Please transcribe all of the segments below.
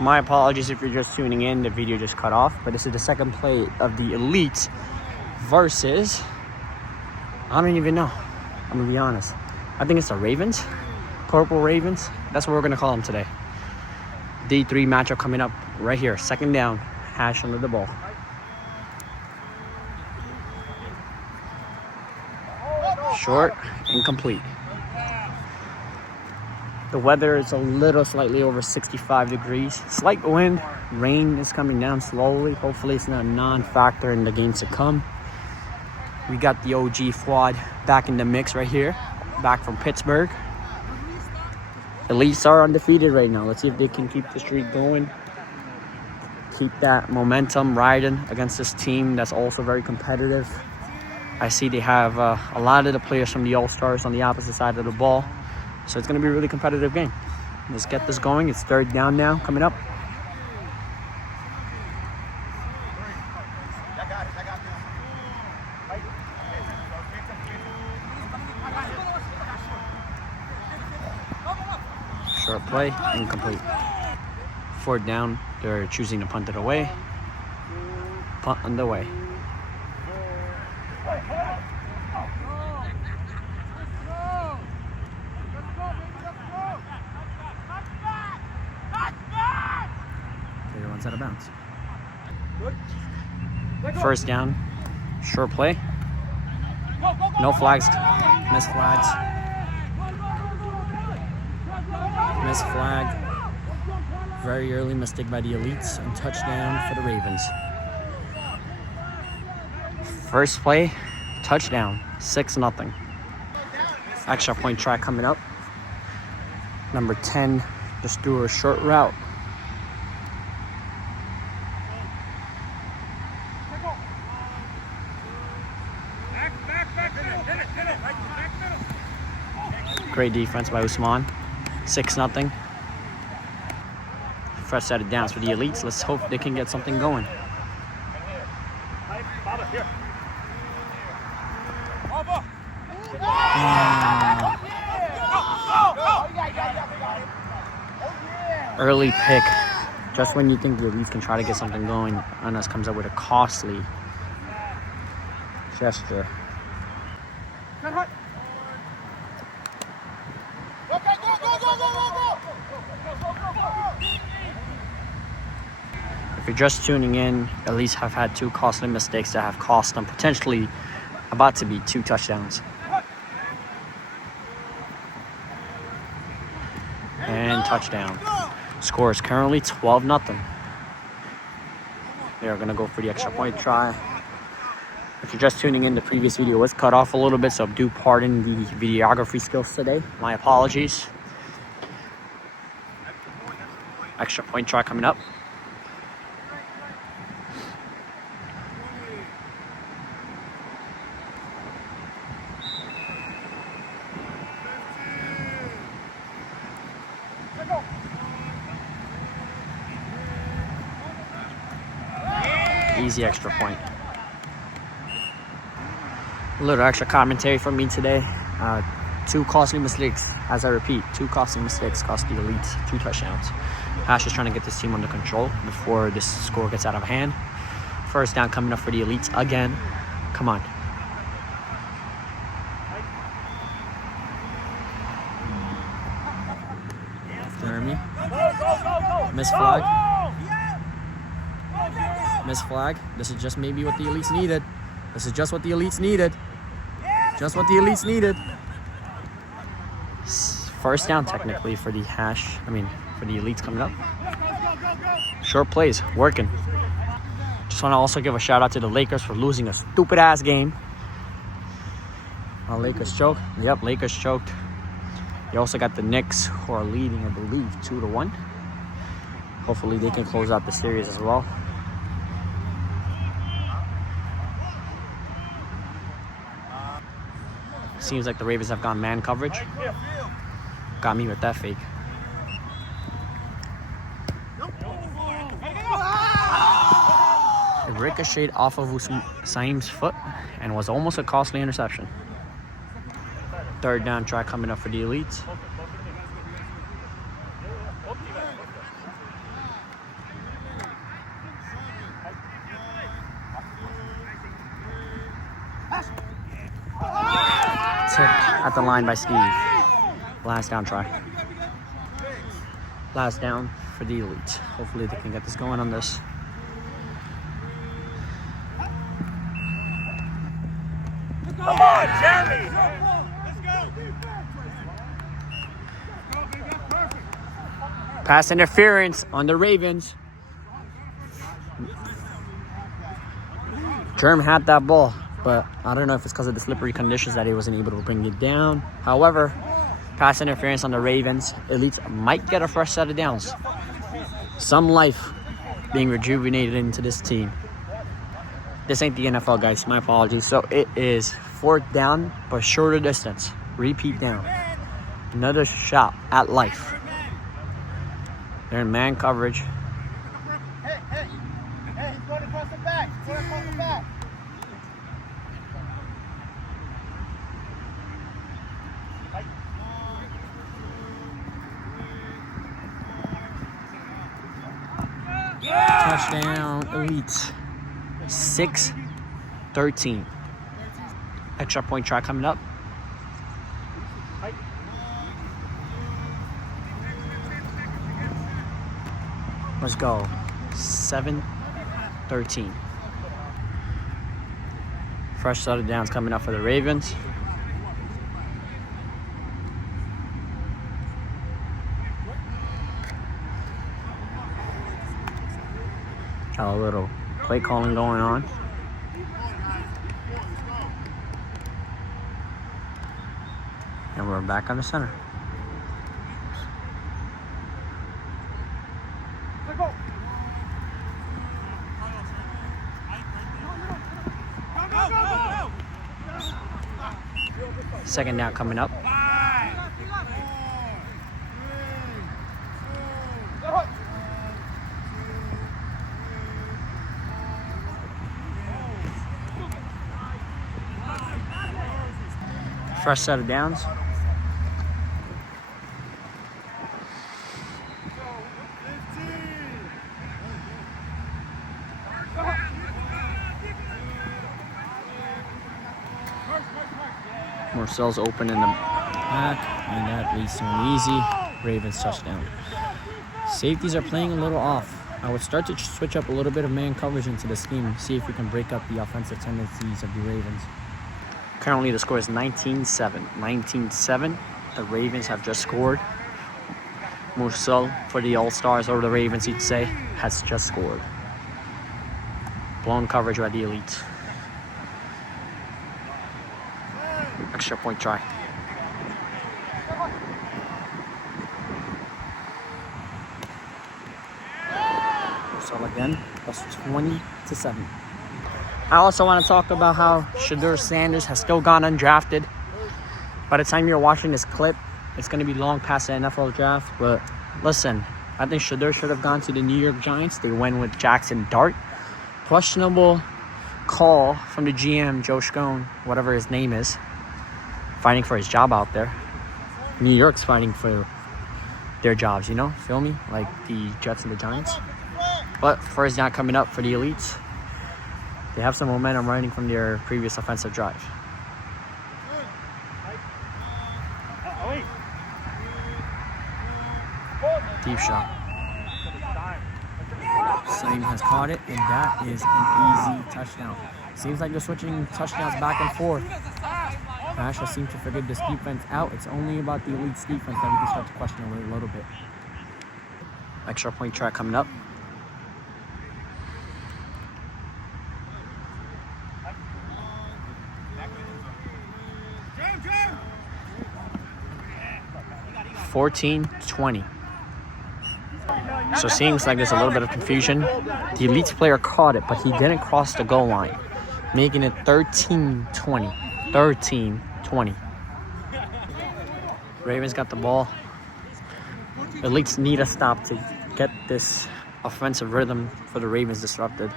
My apologies if you're just tuning in. The video just cut off. But this is the second play of the Elites versus... I don't even know. I'm going to be honest. I think it's the Ravens. Purple Ravens. That's what we're going to call them today. D3 matchup coming up right here. Second down. Hash under the ball. Short. Incomplete. The weather is a little slightly over 65 degrees. Slight wind. Rain is coming down slowly. Hopefully it's not a non-factor in the games to come. We got the OG Fuad back in the mix right here. Back from Pittsburgh. Elites are undefeated right now. Let's see if they can keep the streak going. Keep that momentum riding against this team that's also very competitive. I see they have a lot of the players from the All-Stars on the opposite side of the ball. So it's going to be a really competitive game. Let's get this going. It's third down now coming up. Short play, incomplete. Fourth down, they're choosing to punt it away. Punt underway. One's out of bounds. First down, short play. No flags, missed flags. Missed flag. Very early mistake by the Elites and touchdown for the Ravens. First play, touchdown, 6-0. Extra point try coming up. Number 10 just threw a short route. Great defense by Usman. 6-0. Fresh set of downs for the Elites. Let's hope they can get something going. Early pick. Just when you think the Elites can try to get something going, Anas comes up with a costly gesture. If you're just tuning in, Elites have had two costly mistakes that have cost them potentially about to be 2 touchdowns. And touchdown. Score is currently 12-0. They are going to go for the extra point try. If you're just tuning in, the previous video was cut off a little bit, so do pardon the videography skills today. My apologies. Extra point try coming up. Easy extra point. A little extra commentary from me today. 2 costly mistakes. As I repeat, 2 costly mistakes cost the Elites 2 touchdowns. Hash is trying to get this team under control before this score gets out of hand. First down coming up for the Elites again. Come on. Jeremy. Miss flag. Miss flag. This is just maybe what the Elites needed. This is just what the Elites needed. Just what the Elites needed. First down technically for the for the Elites coming up. Short plays, working. Just want to also give a shout out to the Lakers for losing a stupid ass game. Lakers choked. Yep, Lakers choked. You also got the Knicks who are leading, I believe, 2-1. Hopefully they can close out the series as well. Seems like the Ravens have gone man coverage. Got me with that fake. It ricocheted off of Saim's foot and was almost a costly interception. Third down try coming up for the Elites. tipped at the line by Steve. Last down try. Last down for the Elite. Hopefully they can get this going on this. Come on, Jeremy! Pass interference on the Ravens. Germ had that ball, but I don't know if it's because of the slippery conditions that he wasn't able to bring it down. However, pass interference on the Ravens. Elites might get a fresh set of downs. Some life being rejuvenated into this team. This ain't the NFL, guys. My apologies. So it is 4th down, but shorter distance. Repeat down. Another shot at life. They're in man coverage. Hey, he's going across the back. He's going across the back. Touchdown, Elite. 6-13. Extra point try coming up. Let's go. 7-13. Fresh set of downs coming up for the Ravens. Got a little play calling going on. And we're back on the center. Second down coming up. Fresh set of downs. Marcel's open in the back, and that leads to an easy Ravens touchdown. Safeties are playing a little off. I would start to switch up a little bit of man coverage into the scheme, see if we can break up the offensive tendencies of the Ravens. Currently the score is 19-7. 19-7. The Ravens have just scored. Marcel, for the All-Stars, or the Ravens you'd say, has just scored. Blown coverage by the Elite. Extra point try. So again, plus 20-7. I also want to talk about how Shedeur Sanders has still gone undrafted. By the time you're watching this clip, it's going to be long past the NFL draft. But listen, I think Shedeur should have gone to the New York Giants. They went with Jackson Dart. Questionable call from the GM, Joe Schoen, whatever his name is, fighting for his job out there. New York's fighting for their jobs, you know? Feel me? Like the Jets and the Giants. But first down coming up for the Elites. They have some momentum riding from their previous offensive drive. Deep shot. Saim has caught it, and that is an easy touchdown. Seems like they're switching touchdowns back and forth. Nash has seemed to figure this defense out. It's only about the Elite's defense that we can start to question a little bit. Extra point try coming up. (14-20). So it seems like there's a little bit of confusion. The Elite's player caught it, but he didn't cross the goal line, making it 13-20. 13-20. Ravens got the ball. Elites need a stop to get this offensive rhythm for the Ravens disrupted.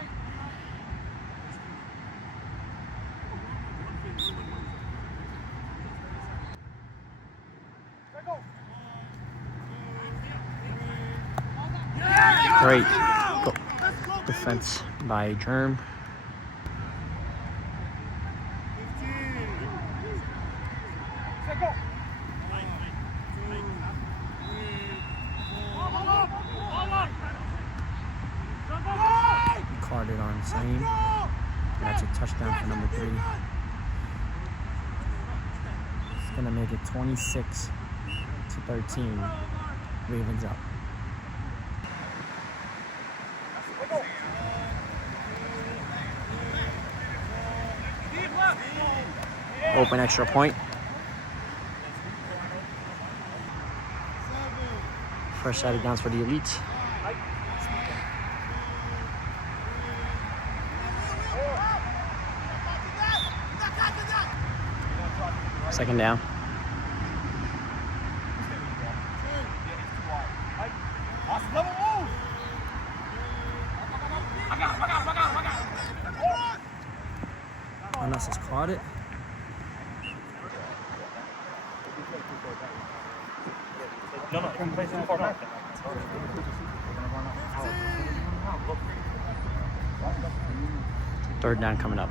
Great defense by Germ. same. And that's a touchdown for number 3. It's gonna make it 26-13. Ravens up. Open extra point. Fresh set of downs for the Elites. Second down. Manas has caught it. Third down coming up.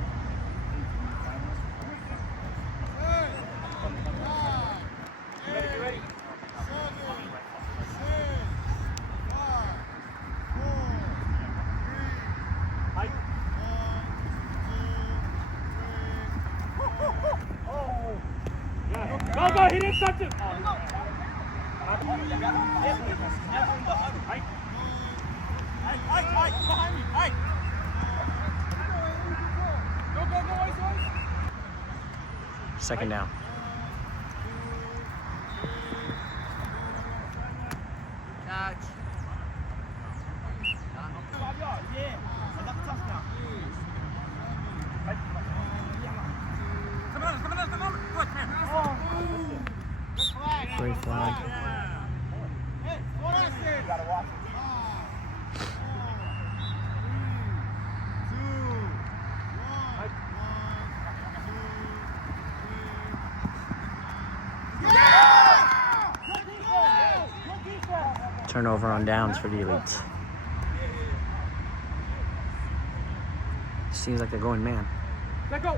Go, he didn't touch it. Second down. Great flag. Turnover on downs for the Elites. Seems like they're going man. Let go.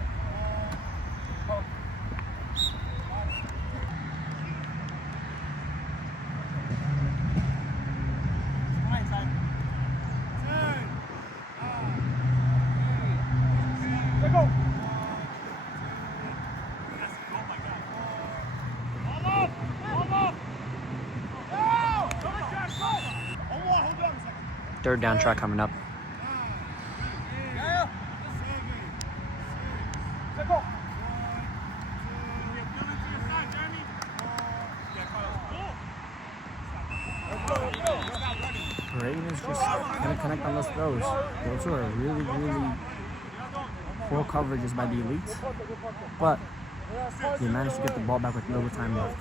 Third down try coming up. Ravens just gonna connect on those throws. Those were really, really poor coverages by the Elites, but they managed to get the ball back with little time left.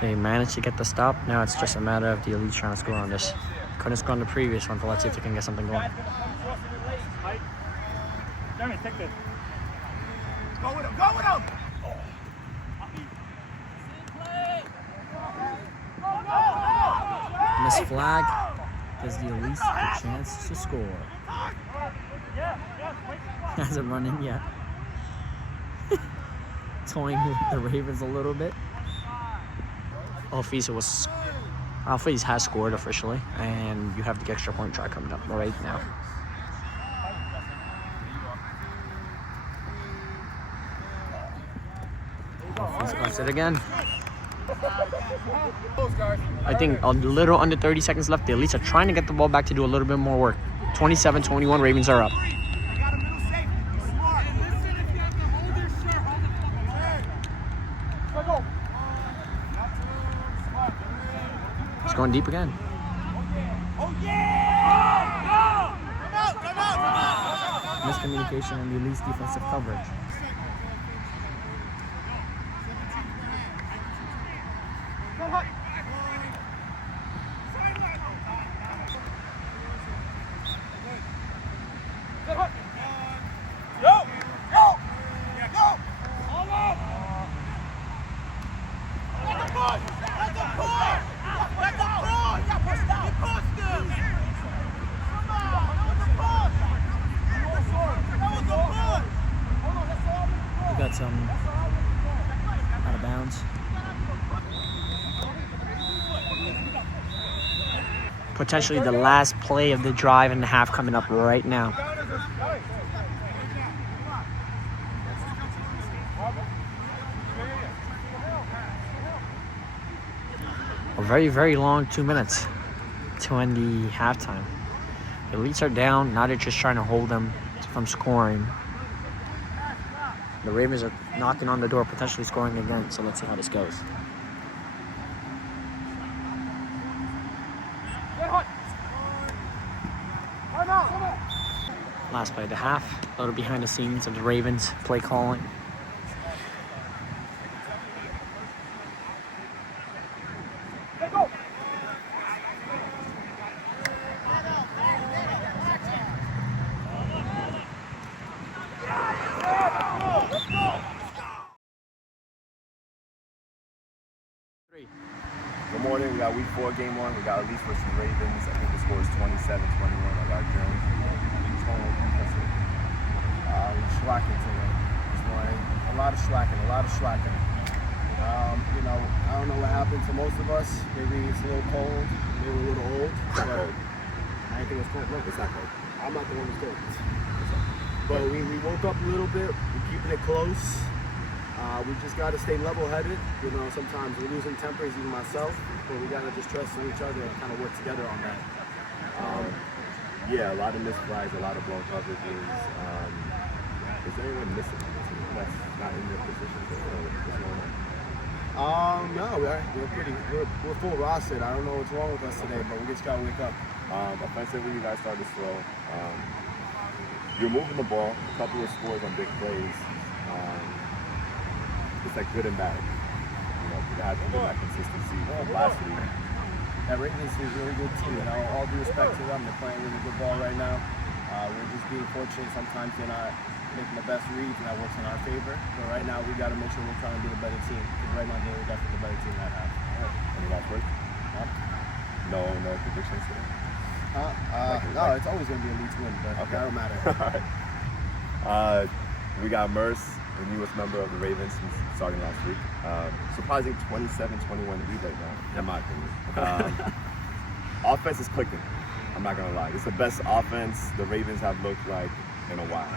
They managed to get the stop. Now it's just a matter of the Elites trying to score on this. Couldn't score on the previous one, but let's see if they can get something going. Jeremy, take this. Go with him, go with him! And this flag gives the Elites a chance to score. Hasn't run in yet. Toying with the Ravens a little bit. Alphys has scored officially, and you have the extra point try coming up right now. Alphys got it again. I think a little under 30 seconds left. The Elites are trying to get the ball back to do a little bit more work. 27-21, Ravens are up. It's going deep again. Miscommunication and the Elites defensive coverage. Got some out of bounds. potentially the last play of the drive and a half coming up right now. A very, very long 2 minutes to end the halftime. The Elites are down. Now they're just trying to hold them from scoring. The Ravens are knocking on the door, potentially scoring again. So let's see how this goes. Last play of the half. A little behind the scenes of the Ravens play calling. Good morning. We got week 4 game 1. We got Elites versus Ravens. I think the score is 27-21. I got June. What's going on defensively? Slacking today. This morning. A lot of slacking. You know, I don't know what happened to most of us. Maybe it's a little cold. Maybe a little old. But I didn't think it's cold. Look, it's not cold. I'm not the one who's cold. But we woke up a little bit. We're keeping it close. We just got to stay level-headed. You know, sometimes we're losing tempers, even myself, but we got to just trust in each other and kind of work together on that. Yeah, a lot of missed flags, a lot of blown coverages. Is anyone missing that's not in their position? No, we're full rostered. I don't know what's wrong with us today, but we just got to wake up. Offensively, you guys started slow. You're moving the ball, a couple of scores on big plays. It's like good and bad. You know, there has been that consistency from last week. That Ravens is a really good team. You know, all due respect to them, they're playing really good ball right now. We're just being fortunate. Sometimes they're not making the best reads, and that works in our favor. But right now, we got to make sure we're trying to be the better team. Because right now, they're definitely the better team that half. Any last words? No predictions today? No, it's always going to be a Elites win, but that don't matter. All right. We got Merce, the newest member of the Ravens, who's starting last week. Surprising 27-21 lead right now, in my opinion. Offense is clicking. I'm not gonna lie. It's the best offense the Ravens have looked like in a while.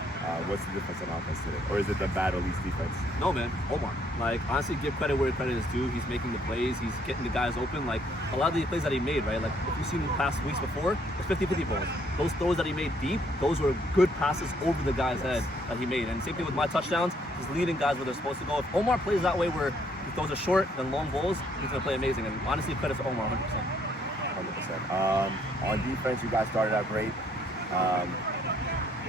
What's the difference on offense today? Or is it the bad Elites defense? No, man. Omar. Like, honestly, give credit where credit is due. He's making the plays. He's getting the guys open. Like, a lot of the plays that he made, right? Like, if you've seen the past weeks before, it's 50-50 balls. Those throws that he made deep, those were good passes over the guy's head that he made. And same thing with my touchdowns. He's leading guys where they're supposed to go. If Omar plays that way where he throws a short and long balls, he's going to play amazing. And honestly, credit to Omar 100%. 100%. On defense, you guys started out great.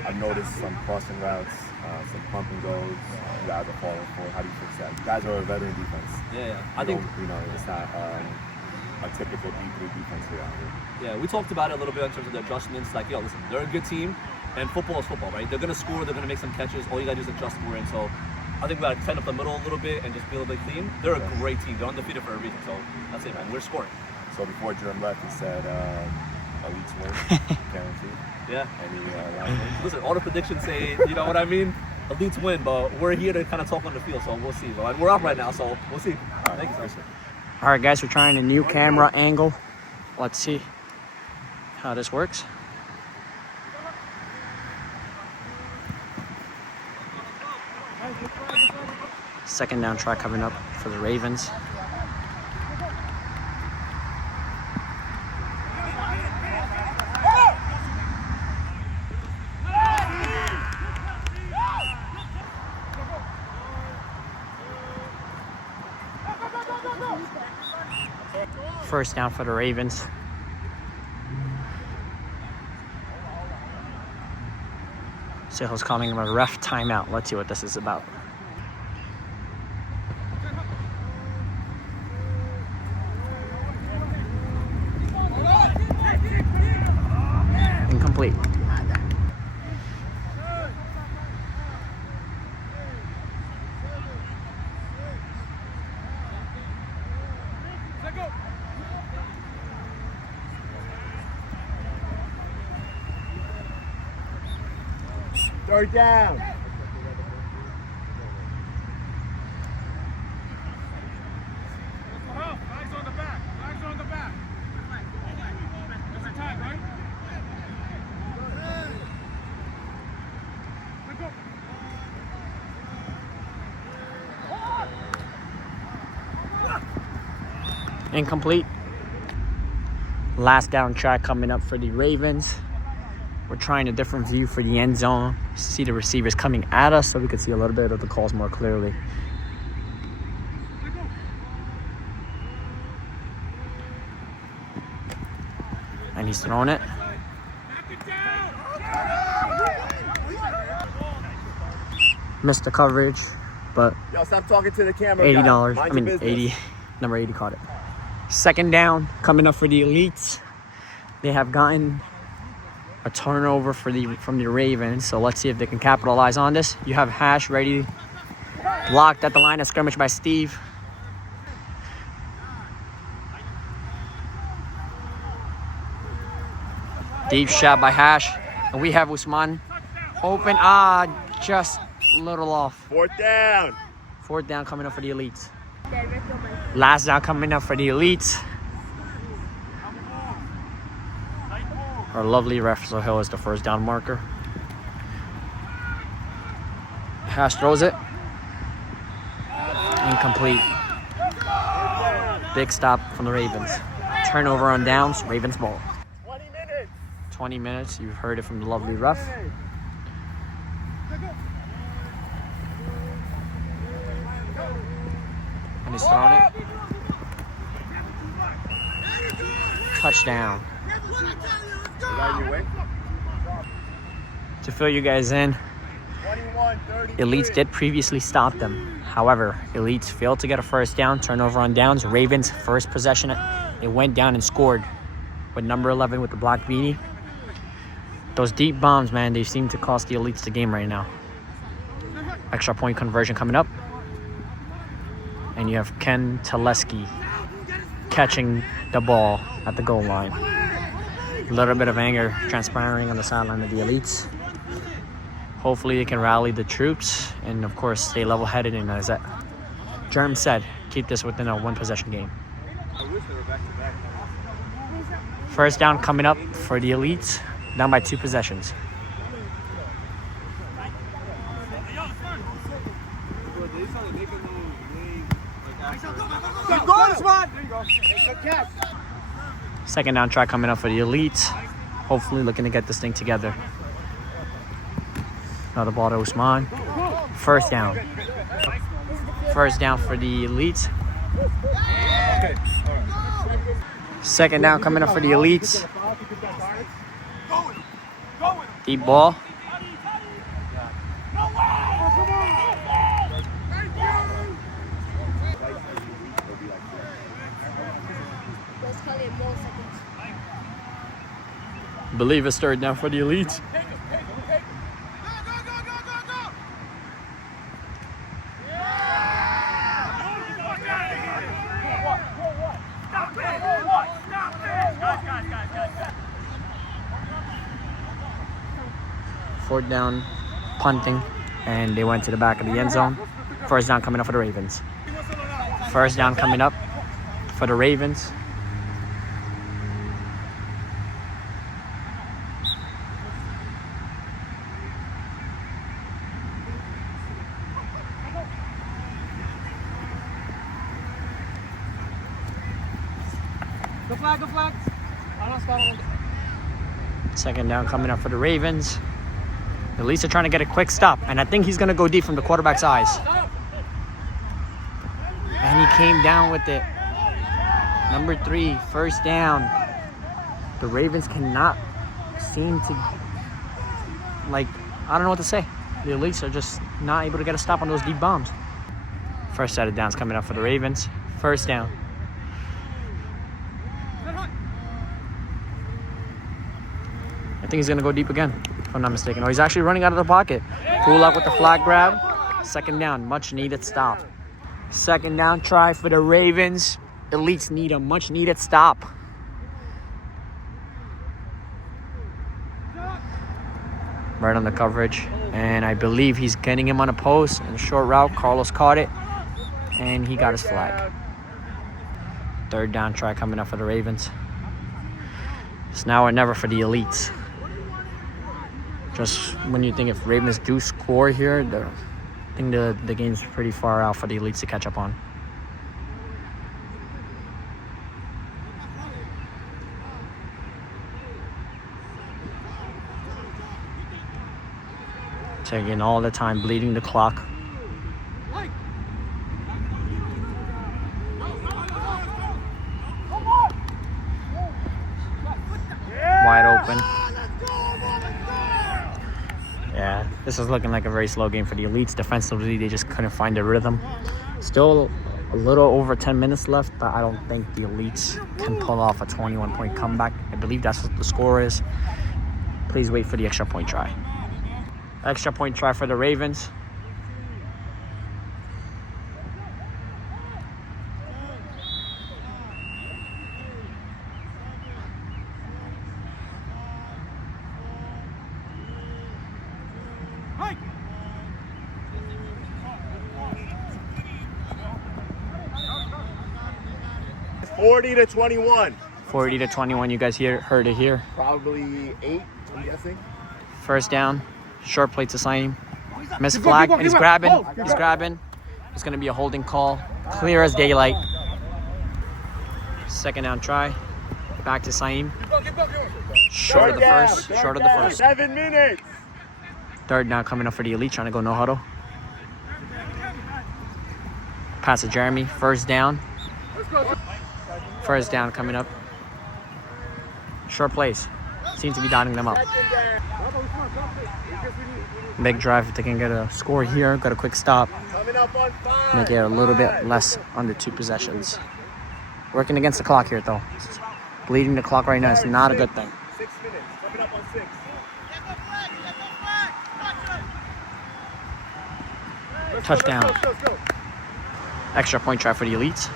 I've noticed some crossing routes, some pump and goes. You guys are falling for. How do you fix that? You guys are a veteran defense. Yeah. I think it's not a typical D3 defense here out here. Yeah, we talked about it a little bit in terms of the adjustments. Like, yo, listen, they're a good team, and football is football, right? They're gonna score. They're gonna make some catches. All you gotta do is adjust more. And so, I think we gotta tighten up the middle a little bit and just be a little bit clean. They're a great team. They're undefeated for a reason. So that's it, man. We're scoring. So before Jerome left, he said Elites win, guaranteed. Yeah. Any Listen, all the predictions say, you know what I mean? Elites win, but we're here to kind of talk on the field, so we'll see. But we're up right now, so we'll see. Thank you, sir. All right, guys, we're trying a new camera angle. Let's see how this works. Second down try coming up for the Ravens. First down for the Ravens. Sale's calling him a ref timeout. Let's see what this is about. Incomplete. Third down. Incomplete. Last down try coming up for the Ravens. We're trying a different view for the end zone. See the receivers coming at us so we can see a little bit of the calls more clearly. And he's throwing it. Missed the coverage, but Yo, stop talking to the camera. $80. Mind I mean, your business. 80. Number 80 caught it. Second down coming up for the Elites. They have gotten a turnover from the Ravens, so let's see if they can capitalize on this. You have Hash ready, blocked at the line of scrimmage by Steve. Deep shot by Hash, and we have Usman open. Just a little off. Fourth down. Fourth down coming up for the Elites. Last down coming up for the Elites. Our lovely ref Hill is the first down marker. Hash throws it. Incomplete. Big stop from the Ravens. Turnover on downs, Ravens ball. 20 minutes. 20 minutes, you've heard it from the lovely ref. And he's throwing it. Touchdown. To fill you guys in, 21-33. Elites did previously stop them. However, Elites failed to get a first down, turnover on downs. Ravens first possession, they went down and scored with number 11 with the black beanie. Those deep bombs, man, they seem to cost the Elites the game right now. Extra point conversion coming up. And you have Ken Teleski catching the ball at the goal line. A little bit of anger transpiring on the sideline of the Elites. Hopefully they can rally the troops and, of course, stay level-headed. And as Germ said, keep this within a one-possession game. First down coming up for the Elites, down by 2 possessions. Keep going, Swan. There you go. Good catch. Second down try coming up for the Elites. Hopefully looking to get this thing together. Another ball to Usman. First down. First down for the Elites. Second down coming up for the Elites. Deep ball. Believe it's third down for the Elites. Fourth down, punting, and they went to the back of the end zone. First down coming up for the Ravens. First down coming up for the Ravens. Go flag. Second down coming up for the Ravens. At least they're trying to get a quick stop, and I think he's going to go deep from the quarterback's eyes. And he came down with it. Number 3, first down. The Ravens cannot seem to, I don't know what to say. The Elites are just not able to get a stop on those deep bombs. First set of downs coming up for the Ravens. First down. I think he's going to go deep again, if I'm not mistaken. Oh, he's actually running out of the pocket. Pull up with the flag grab. Second down, much needed stop. Second down try for the Ravens. Elites need a much needed stop. Right on the coverage. And I believe he's getting him on a post in a short route. Carlos caught it. And he got his flag. Third down try coming up for the Ravens. It's now or never for the Elites. Just when you think if Ravens do score here, I think the game's pretty far out for the Elites to catch up on. Taking all the time, bleeding the clock. Wide open. Yeah, this is looking like a very slow game for the Elites. Defensively, they just couldn't find their rhythm. Still a little over 10 minutes left, but I don't think the Elites can pull off a 21-point comeback. I believe that's what the score is. Please wait for the extra point try. Extra point try for the Ravens. Hey! 40-21. 40-21, you guys heard it here. Probably 8, I'm guessing. First down, short play to Saim. Miss flag, and he's grabbing. He's grabbing. It's going to be a holding call. Clear as daylight. Second down try. Back to Saim. Short of the first. Short of the first. 7 minutes. Third down coming up for the Elite, trying to go no huddle. Pass to Jeremy. First down. First down coming up. Short plays. Seems to be dotting them up. Big drive if they can get a score here. Got a quick stop. Make it a little bit less under 2 possessions. Working against the clock here though. Bleeding the clock right now is not a good thing. 6 minutes. Coming up on 6. Touchdown. Let's go. Extra point try for the Elites.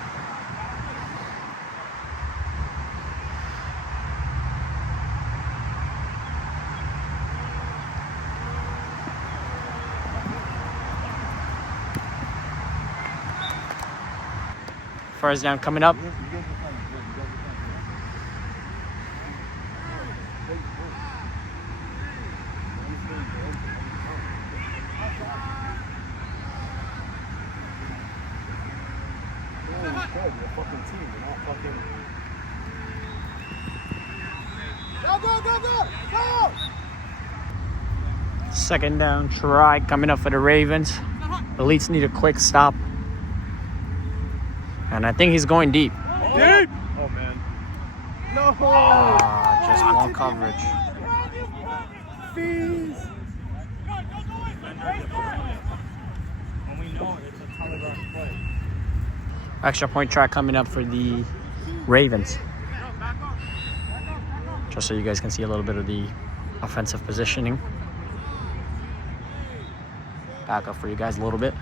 First down coming up. Go! Second down try coming up for the Ravens. Elites need a quick stop. And I think he's going deep. Deep! Oh, man. No! Just one coverage. Extra point try coming up for the Ravens. Just so you guys can see a little bit of the offensive positioning. Back up for you guys a little bit.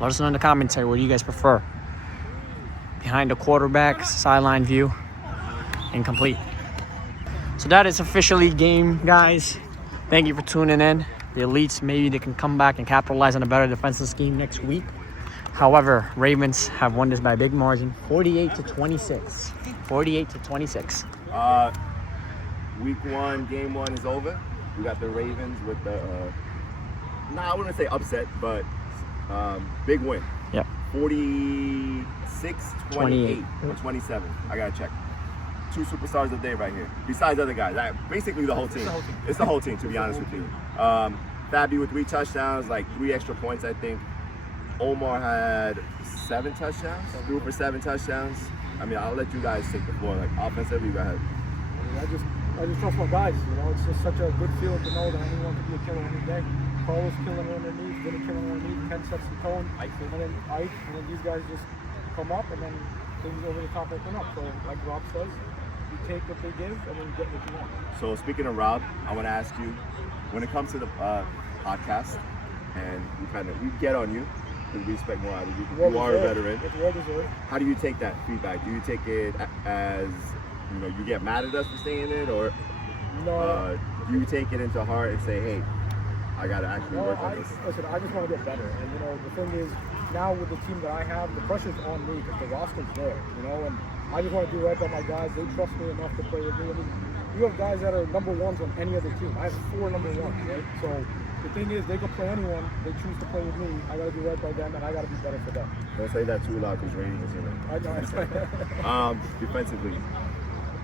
Let us know in the commentary what do you guys prefer. Behind the quarterback, sideline view, incomplete. So that is officially game, guys. Thank you for tuning in. The Elites, maybe they can come back and capitalize on a better defensive scheme next week. However, Ravens have won this by a big margin, 48-26. 48-26. Week 1, game 1 is over. We got the Ravens with the, I wouldn't say upset, but big win. Yep. 46-28 or 27. I gotta check. 2 superstars a day right here. Besides other guys, basically the whole team. It's the whole team, to be honest with you. Fabi with 3 touchdowns, like 3 extra points, I think. Omar had 7 touchdowns. Threw for 7 touchdowns. I mean, I'll let you guys take the floor. Like offensively, go ahead. I just trust my guys. You know, it's just such a good feeling to know that anyone can be a killer any day. Carlos killing underneath, Vinny killing underneath, Ken sets the tone, and then Ike, and then these guys just come up, and then things over the top open up. So, like Rob says, you take what they give, and then you get what you want. So, speaking of Rob, I want to ask you, when it comes to the podcast, and we get on you, because we expect more out of you. You are a veteran. It's well deserved. How do you take that feedback? Do you take it as, you get mad at us for saying it, or no? Do you take it into heart and say, hey, I got to actually work on this? Listen, I just want to get better. And, the thing is, now with the team that I have, the pressure's on me because the roster's there, and I just want to do right by my guys. They trust me enough to play with me. I mean, you have guys that are number 1s on any other team. I have 4 number 1s, right? So the thing is, they can play anyone. They choose to play with me. I got to do right by them, and I got to be better for them. Don't say that too loud because Rainy is in it. I know. Defensively,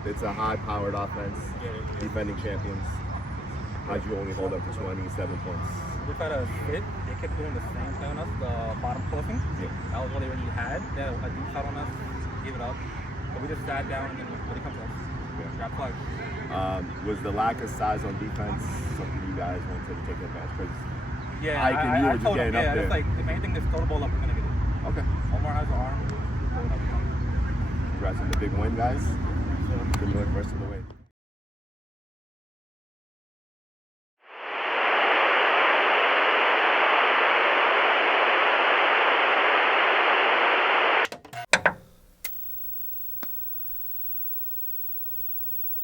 it's a high-powered offense. Defending champions. How'd you only hold up to 27 points? we tried to sit. They kept doing the same thing on us, the bottom closing. Yeah. That was what they already had. They had a deep shot on us, gave it up. But we just sat down and then when it comes to us, grab plug. Was the lack of size on defense something you guys wanted to take advantage? Because Yeah, I I just told getting him, up there. just like, if anything, just throw the ball up, we're going to get it. Okay. Omar has the arm, throw it up. Congrats on the big win, guys. Good luck rest of the way.